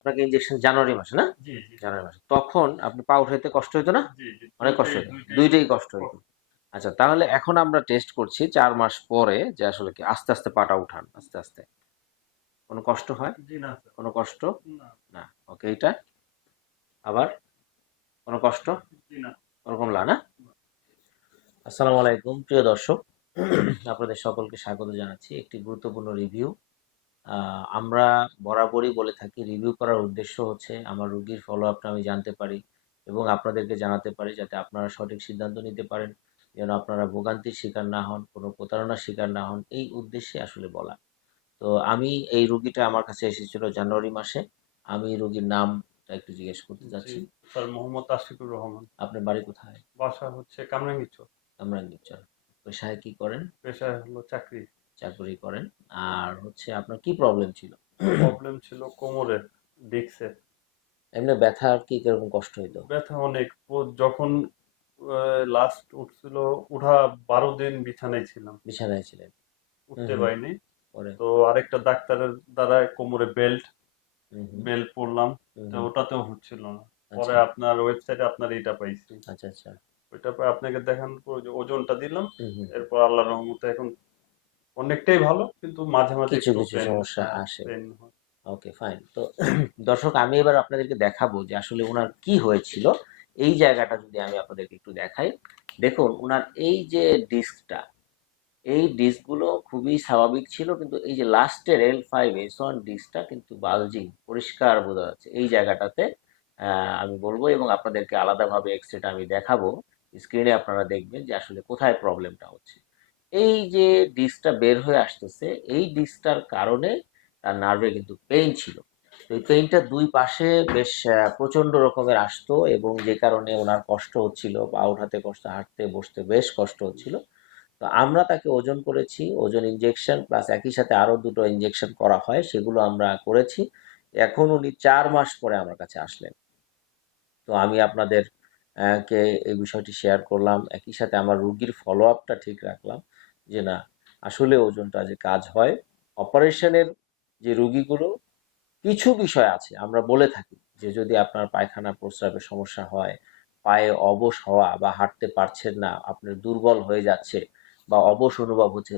আপনাকে ইনজেকশন জানুয়ারি মাসে না? জানুয়ারি মাসে। তখন আপনি পা উঠাইতে কষ্ট হতো না? অনেক কষ্ট হতো দুইটাই- কষ্ট হতো আচ্ছা তাহলে এখন আমরা টেস্ট করছি চার মাস পরে যে আসলে কি আস্তে আস্তে পাটা উঠান আস্তে আস্তে। কোনো কষ্ট হয়? কোনো কষ্ট? না। ওকে এটা আবার? কোনো কষ্ট? না। ওরকম লা না? আসসালামু আলাইকুম প্রিয় দর্শক। আপনাদের সকলকে স্বাগত জানাচ্ছি। একটি গুরুত্বপূর্ণ রিভিউ আমরা বরাবরই বলে থাকি রিভিউ করার উদ্দেশ্য হচ্ছে আমার রোগীর ফলো আপটা আমি জানতে পারি এবং আপনাদেরকে জানাতে পারি যাতে আপনারা সঠিক সিদ্ধান্ত নিতে পারেন যেন আপনারা ভোগান্তির শিকার না হন কোনো প্রতারণার শিকার না হন এই উদ্দেশ্যে আসলে বলা। তো আমি এই রুগীটা আমার কাছে এসেছিল জানুয়ারি মাসে। আমি রুগীর নামটা একটু জিজ্ঞেস করতে যাচ্ছি স্যার মোহাম্মদ আশিকুর রহমান। আপনার বাড়ি কোথায়? বাসা হচ্ছে কামরাঙ্গিচর। চল পেশায় কি করেন? পেশায় হলো চাকরি। চাকরি করেন। আর হচ্ছে আপনার কি প্রবলেম ছিল? প্রবলেম ছিল কোমরের ডিস্কের এমনি ব্যথার কি কীরকম কষ্ট হইতো? ব্যথা অনেক। যখন লাস্ট উঠছিল উঠা বারো দিন বিছানায় ছিলাম। বিছানায় ছিলেন। উঠতে পারিনি। পরে? তো আরেকটা ডাক্তারের দ্বারা কোমরে বেল্ট বেল্ট পরলাম। তো ওটাতেও হচ্ছিল না। পরে আচ্ছা আপনার ওয়েবসাইটে আপনার এটা পাইছি। আচ্ছা আচ্ছা। ওইটা পরে আপনাকে দেখানোর পর ওজনটা দিলাম। এরপর আল্লাহ রহমতে এখন অনেকটাই ভালো কিন্তু মাঝে মাঝে কিছু কিছু সমস্যা আসে। ওকে ফাইন তো দর্শক আমি এবার আপনাদেরকে দেখাবো যে আসলে ওনার কি হয়েছিল। এই জায়গাটা যদি আমি আপনাদেরকে একটু দেখাই। দেখুন ওনার এই যে ডিস্কটা এই ডিস্কগুলো খুবই স্বাভাবিক ছিল কিন্তু এই যে লাস্টের এল ফাইভ এস ওয়ান ডিস্কটা কিন্তু বালজিং পরিষ্কার বোঝা যাচ্ছে। এই জায়গাটাতে আহ, আমি বলব এবং আপনাদেরকে আলাদাভাবে এক্সরেটা আমি দেখাবো। স্ক্রিনে আপনারা দেখবেন যে আসলে কোথায় প্রবলেমটা হচ্ছে। এই যে ডিস্কটা বের হয়ে আসতেছে, এই ডিস্কটার কারণে তার নার্ভে কিন্তু পেইন ছিল। তো এই পেইনটা দুই পাশে বেশ প্রচণ্ড রকমের আসতো এবং যে কারণে ওনার কষ্ট হচ্ছিল, পা উঠাতে কষ্ট, হাঁটতে, বসতে বেশ কষ্ট হচ্ছিল। তো আমরা তাকে ওজন করেছি, ওজন ইনজেকশন প্লাস একই সাথে আরও দুটো ইনজেকশন করা হয়, সেগুলো আমরা করেছি। এখন উনি চার মাস পরে আমার কাছে আসলেন। তো আমি আপনাদের কে এই বিষয়টি শেয়ার করলাম, একই সাথে আমার রুগীর ফলো আপটা ঠিক রাখলাম। যে না, আসলে ওজনটা যে কাজ হয়, অপারেশনের যে রুগীগুলো, কিছু বিষয় আছে, আমরা বলে থাকি যে যদি আপনার পায়খানা প্রস্রাবের সমস্যা হয়, পায়ে অবশ হওয়া বা হাঁটতে পারছেন না, আপনার দুর্বল হয়ে যাচ্ছে বা অবশ অনুভব হচ্ছে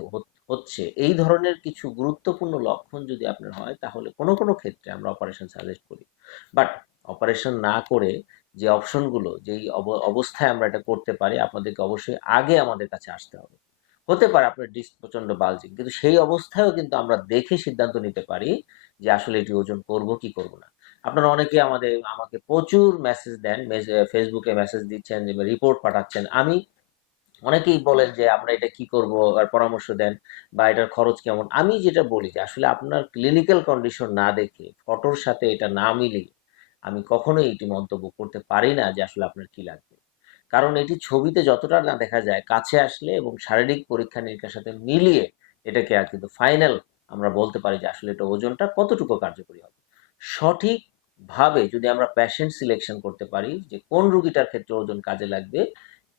হচ্ছে, এই ধরনের কিছু গুরুত্বপূর্ণ লক্ষণ যদি আপনার হয়, তাহলে কোনো কোনো ক্ষেত্রে আমরা অপারেশন সাজেস্ট করি। বাট অপারেশন না করে যে অপশনগুলো, যেই অব- অবস্থায় আমরা এটা করতে পারি, আপনাদেরকে অবশ্যই আগে আমাদের কাছে আসতে হবে। হতে পারে আপনার ডিস্ক প্রচণ্ড বালজিং কিন্তু সেই অবস্থায়ও কিন্তু আমরা দেখে সিদ্ধান্ত নিতে পারি যে আসলে এটি ওজন করব কি করব না। আপনারা অনেকে আমাদের, আমাকে প্রচুর মেসেজ দেন ফেসবুকে মেসেজ দিচ্ছেন রিপোর্ট পাঠাচ্ছেন। আমি অনেকেই বলেন যে, আমরা এটা কি করব? আর পরামর্শ দেন, বা এটার খরচ কেমন? আমি যেটা বলি যে, আসলে আপনার ক্লিনিক্যাল কন্ডিশন না দেখে ফটোর সাথে এটা না মিলিয়ে, আমি কখনোই এটি মন্তব্য করতে পারি না যে আসলে আপনার কি লাগবে। কারণ এটি ছবিতে যতটা না দেখা যায়, কাছে আসলে এবং শারীরিক পরীক্ষা নিরীক্ষার সাথে মিলিয়ে এটাকে আর কিন্তু ফাইনাল আমরা বলতে পারি যে আসলে এটা ওজনটা কতটুকু কার্যকরী হবে। সঠিকভাবে যদি আমরা প্যাশেন্ট সিলেকশন করতে পারি যে কোন রুগীটার ক্ষেত্রে ওজন কাজে লাগবে,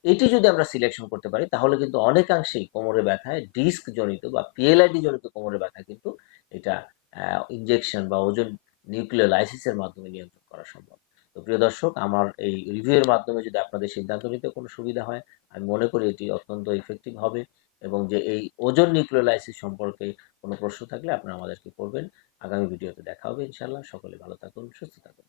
এটি যদি আমরা সিলেকশন করতে পারি, তাহলে কিন্তু অনেকাংশেই কোমরে ব্যথায় ডিস্ক জনিত বা পিএলআইডি জনিত কোমরে ব্যথা কিন্তু এটা ইনজেকশন বা ওজন নিউক্লিওলাইসিসের মাধ্যমে নিয়ন্ত্রণ করা সম্ভব। তো প্রিয় দর্শক, আমার এই রিভিউয়ের মাধ্যমে যদি আপনাদের সিদ্ধান্ত নিতে কোনো সুবিধা হয়, আমি মনে করি এটি অত্যন্ত ইফেক্টিভ হবে এবং যে এই ওজন নিউক্লিওলাইসিস সম্পর্কে কোনো প্রশ্ন থাকলে আপনারা আমাদেরকে করবেন। আগামী ভিডিওতে দেখা হবে ইনশাল্লাহ সকলে ভালো থাকুন, সুস্থ থাকুন।